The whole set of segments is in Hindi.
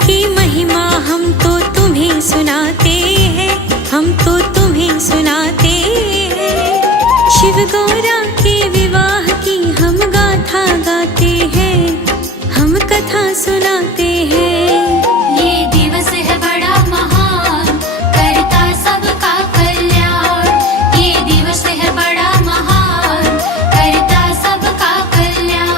की महिमा हम तो तुम्हें सुनाते हैं, हम तो तुम्हें सुनाते हैं। शिव गौरा के विवाह की हम गाथा गाते हैं, हम कथा सुनाते हैं। ये दिवस है बड़ा महान, करता सबका कल्याण। ये दिवस है बड़ा महान, करता सबका कल्याण।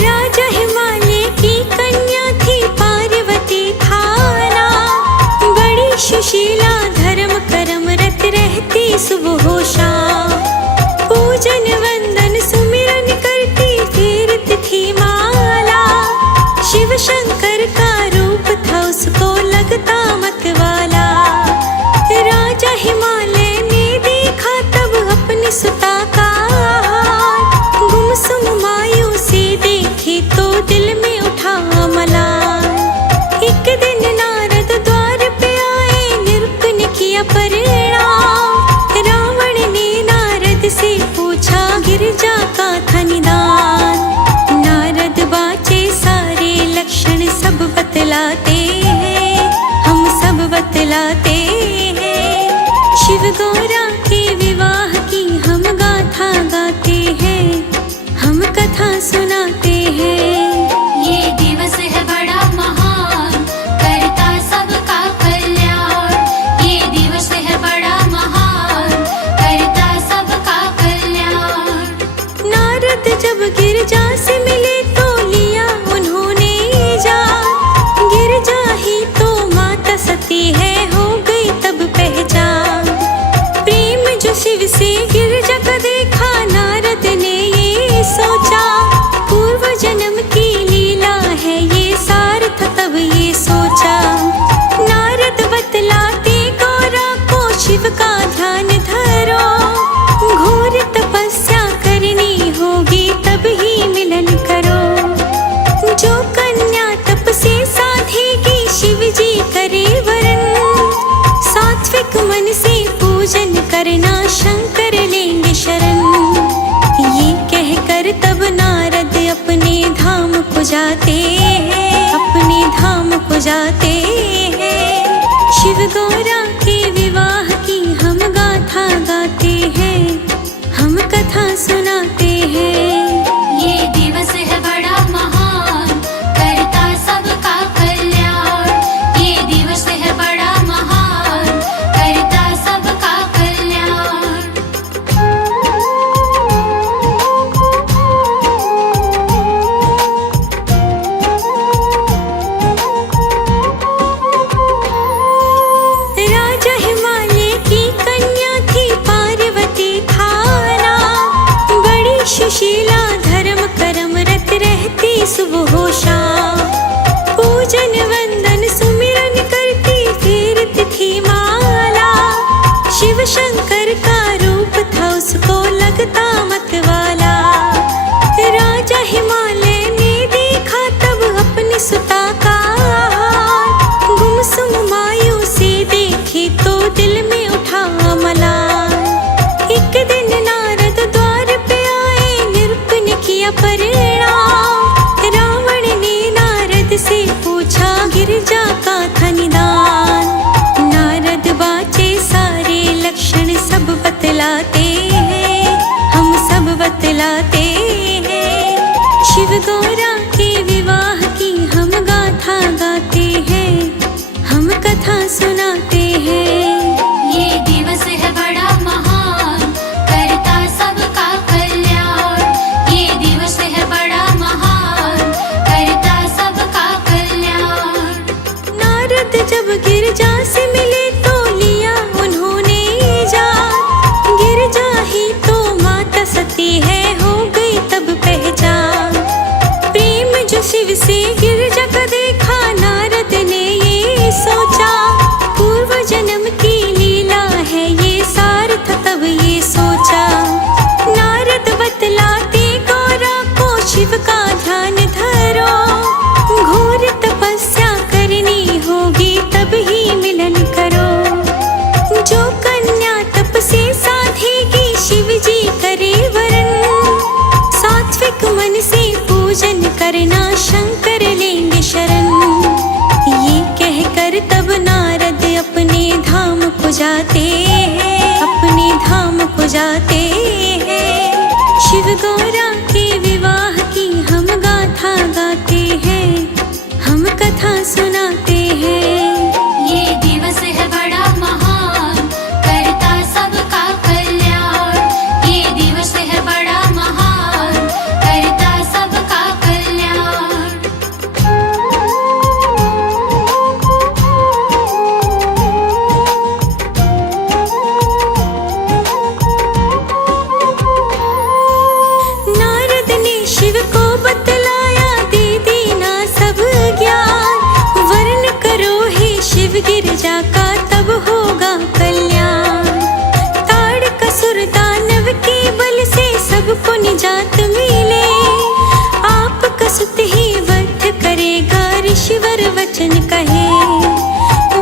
राजा हिमालय की कन्या थी पार्वती थाना, बड़ी सुशीला धर्म कर्म रत रहती सुबह शाम। पूजन वंदन सुमिरन करती फेरती थी माला, शिव शंकर का रूप था उसको लगता मतवाला। राजा हिमालय ने देखा तब अपनी सुता का हाल, गुमसुम मायूसी देखी तो दिल में उठा मलाल। एक दिन नारद द्वार पे आए, निरुपन किया परिणाम। रावण ने नारद से पूछा गिरजा का था निदान। नारद बाचे सारे लक्षण सब बतलाते हैं, हम सब बतलाते हैं। शिव गौरा के विवाह की हम गाथा गाते हैं, हम कथा सुनाते हैं। ये दिवस है बड़ा महान, करता सबका कल्याण। ये दिवस है बड़ा महान, करता सबका कल्याण। नारद जब गिरजा से मिले तो लिया उन्होंने जान। गिरजा ही तो माता सती है, हो गई तब पहचान। प्रेम जो शिव से गिरजा का देखा, नारद ने ये सोचा पूर्व जन्म की लीला है ये सार्थ तब ये सोचा। नारद बतलाते गौरा को शिव का ध्यान धरो, घोर तपस्या करनी होगी तब ही मिलन करो। जो कन्या तप से साधेगी शिव जी करे वरन, सात्विक मन से पूजन करना शंकर लेंगे शरण। ये कहकर तब नारद अपने धाम को जाते हैं, अपने धाम को जाते हैं। शिव गौरा के विवाह की हम गाथा गाते हैं, हम कथा सुनाते हैं। ये दिवस है बड़ा महान, करता सबका कल्याण। ये दिवस है बड़ा महान, करता सबका कल्याण। राजा हिमालय की कन्या थी पार्वती थाना, बड़ी सुशीला धर्म कर्म रत रहती सुबह शाम। पूजन वंदन सुमिरन करती फेरती थी माला, शिव शंकर का रूप था उसको लगता मतवाला। राजा हिमालय ने देखा तब अपनी सुता का हाल, गुमसुम मायूसी देखी तो दिल में उठा मलाल। एक दिन नारद द्वार पे आए, निरुपन किया परिणाम। रावण ने नारद से पूछा गिरजा का था निदान। नारद बाचे सारे लक्षण सब बतलाते हैं, हम सब बतलाते हैं। शिव गौरा के विवाह की हम गाथा गाते हैं, हम कथा सुनाते हैं। ये दिवस है बड़ा महान, करता सबका कल्याण। ये दिवस है बड़ा महान, करता सबका कल्याण। नारद जब गिरजा से मिले तो लिया उन्होंने जान। गिरजा ही तो माता सती है, हो गई तब पहचान। प्रेम जो शिव से गिरजा का देखा, नारद ने ये सोचा पूर्व जन्म की लीला है ये सार्थ तब ये सोचा। नारद बतलाते गौरा को शिव का ध्यान धरो, घोर तपस्या करनी होगी तब ही मिलन करो। को जाते हैं, अपने धाम को जाते हैं। शिव गौरा के विवाह की हम गाथा गाते हैं, हम कथा सुनाते हैं। ये दिवस है बड़ा महान, करता सबका कल्याण। ये दिवस है बड़ा महान, करता सबका कल्याण। नारद ने शिव को बतलाया, दे देना सब ज्ञान। वर्ण करो हे शिव गिरजा का, तब होगा कल्याण। ताड़कासुर दानव के बल से सबको निजात मिले, आपका सुत ही वध करेगा, ऋषिवर वचन कहे।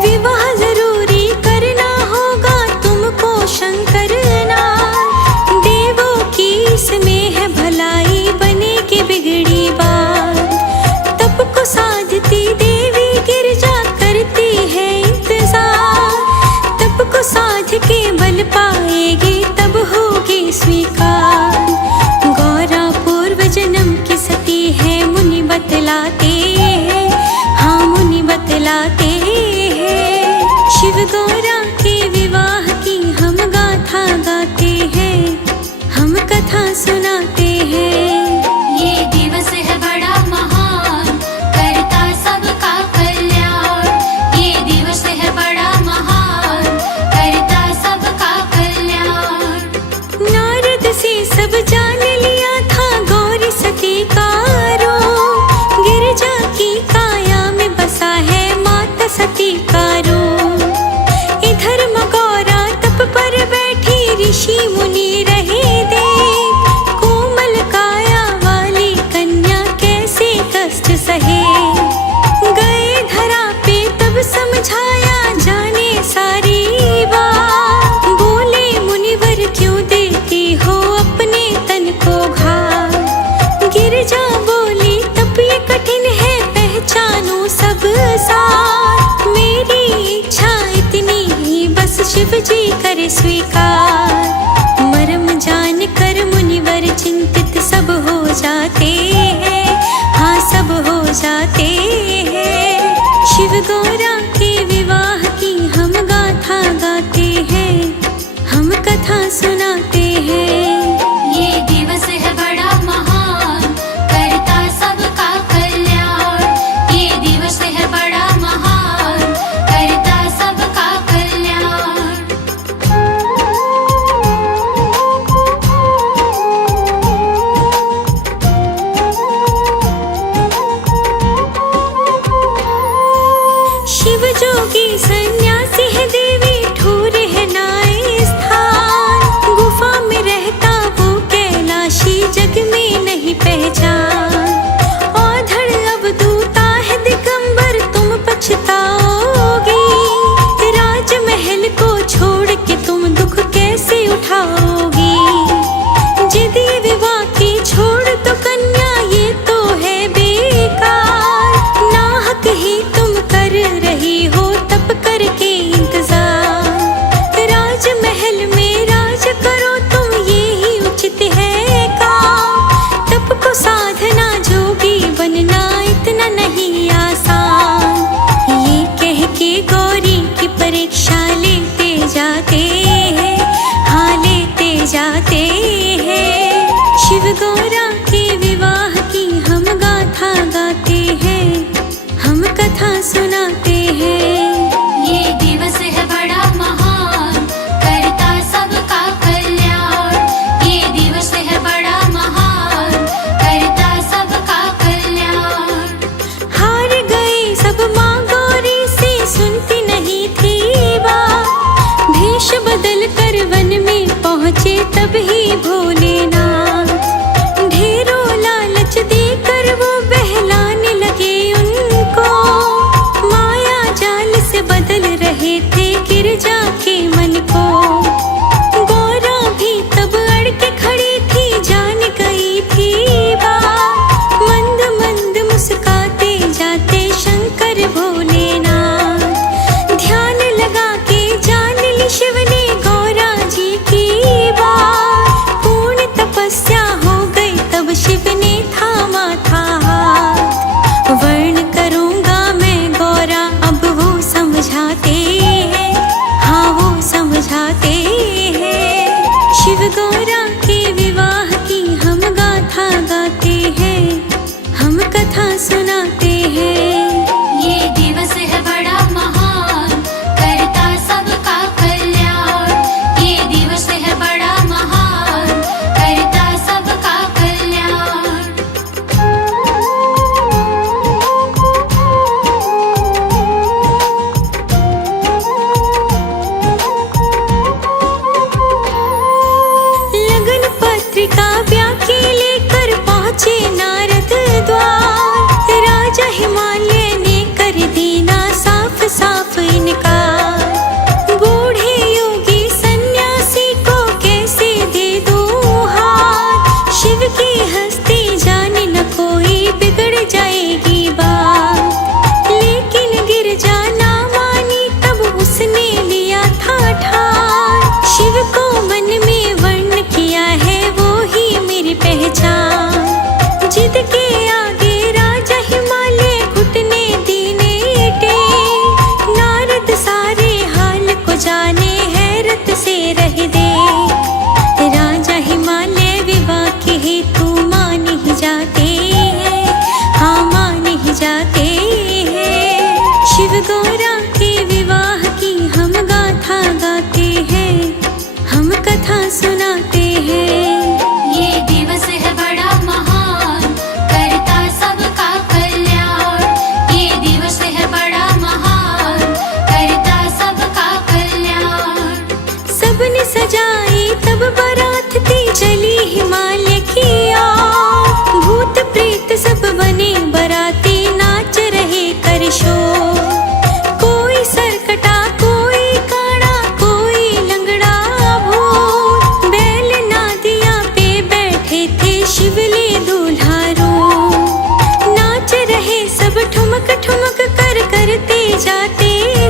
विवाह जरूरी करना होगा तुमको शंकर नाथ, देवों की इसमें है भलाई, बनेगी बिगड़ी बात। तप को साधती देवी गिरजा करती है इंतजार, तप को साध के बल पाएगी, तब होगी स्वीकार। गौरा पूर्व जन्म की सती है, मुनि बतलाते हैं, हाँ मुनि बतलाते हैं। शिव गौरा के विवाह की हम गाथा गाते हैं, हम कथा सुनाते हैं। ये दिवस है बड़ा महान, करता सबका कल्याण। ये दिवस है बड़ा महान, करता सबका कल्याण। नारद से सब जान लिया था, गौरी सती का रूप। गिरजा की काया में बसा है माता सती का रूप। इधर मगौरा तप पर बैठी, ऋषि मुनि रहे देख। कोमल काया वाली कन्या कैसे कष्ट सहे, गए धरा पे तब समझाया, जाने सारी बात। बोले मुनिवर क्यों देती हो अपने तन को घात। गिरजा बोली तप ये कठिन है, पहचानो सब साथ। मेरी इच्छा इतनी ही बस, शिव जी करे स्वीकार। मर्म जान कर मुनिवर चिंतित सब हो जाते हैं, हाँ सब हो जाते हैं। शिव गौरा के विवाह की हम गाथा गाते हैं, हम कथा सुनाते हैं। ये दिवस है बड़ा महान, करता सबका कल्याण। ये दिवस है बड़ा महान, करता सबका कल्याण। शिव जोगी सन्यासी है, देवी ठूर है नाय स्थान। गुफा में रहता वो कैलाशी, जग में नहीं पहचान। औधड़ अब दूता है दिगंबर, तुम पछताओगी। राजमहल को छोड़ के तुम दुख कैसे उठाओगी। जिद ये विवाह की छोड़ दो कन्या, ये तो है बेकार। नाहक ही तुम कर रही हो तप करके इंतजार।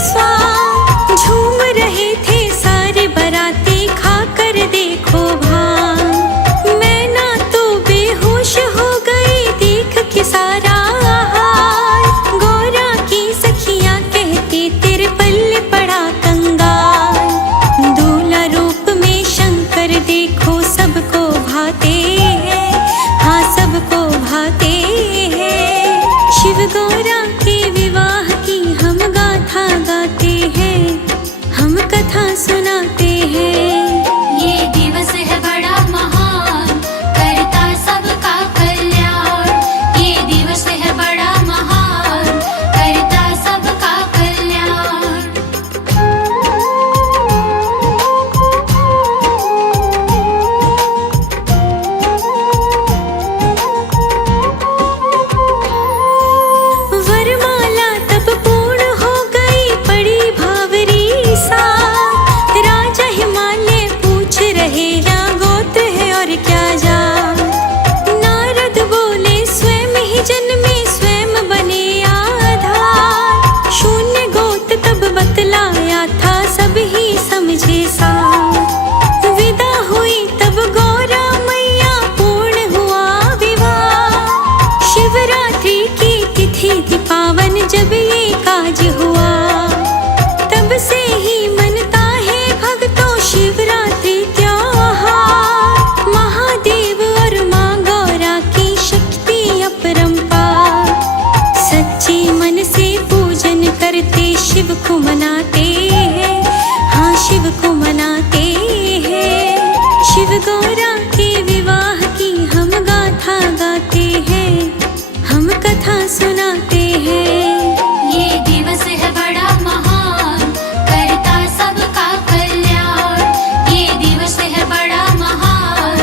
स्वाद। झूम रहे थे सारे बराती, खाकर देखो भांग। मैं ना तो बेहोश हो गई देख के सारा हाल। गौरा की सखियां कहती तेरे पल्ले पड़ा कंगाल। दूल्हा रूप में शंकर देखो सबको भाते हैं, हाँ सबको भाते हैं। शिव गौरा के विवाह की हम गाथा गाते हैं, हम कथा सुनाते हैं। ये दिवस है बड़ा महान, करता सबका कल्याण। ये दिवस है बड़ा महान, करता सबका कल्याण। वरमाला तब पूर्ण हो गई, पड़ी भावरी सा। राजा हिमालय पूछ रहे क्या गोत्र है और क्या जात। नारद बोले स्वयं ही जन्मे स्वयं बने आधार। शून्य गोत्र तब बतलाया था सब ही समझे सा। विदा हुई तब गौरा मैया पूर्ण हुआ विवाह। शिवरात्रि की तिथि थी पावन जब ये काज हुआ। तब से ही मनता है भक्तों शिवरात्रि त्योहार। महादेव और माँ गौरा की शक्ति अपरंपार। सच्चे मन से पूजन करते शिव को मनाते हैं, हाँ शिव को मनाते हैं। शिव गौरा के विवाह की हम गाथा गाते हैं, हम कथा सुनाते हैं। ये दिवस है बड़ा महान, करता सबका कल्याण। ये दिवस है बड़ा महान,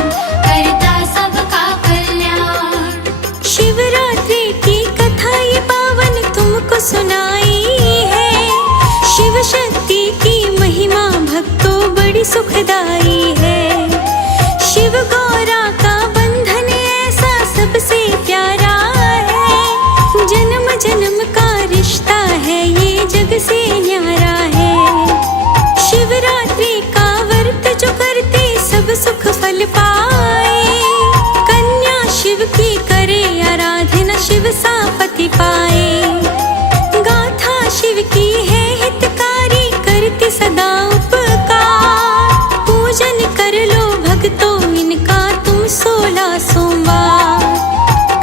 करता सबका कल्याण। शिवरात्रि की कथा ये पावन तुमको सुनाई है। शिव शक्ति की महिमा भक्तों बड़ी सुखदाई है। शिव गौरा का बंधन ऐसा सबसे प्यारा है। जन्म जन्म का रिश्ता है ये जग से न्यारा है। शिवरात्रि का व्रत जो करते सब सुख फल पाए। कन्या शिव की करे आराधना शिव सा पति पाए। गाथा शिव की है हितकारी करती सदा उपकार। पूजन कर लो भक्तों इनका तुम 16 सोमवार।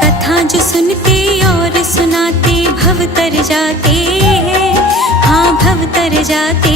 कथा जो सुनते और सुनाते भव तर जाते हैं, हाँ भव तर जाते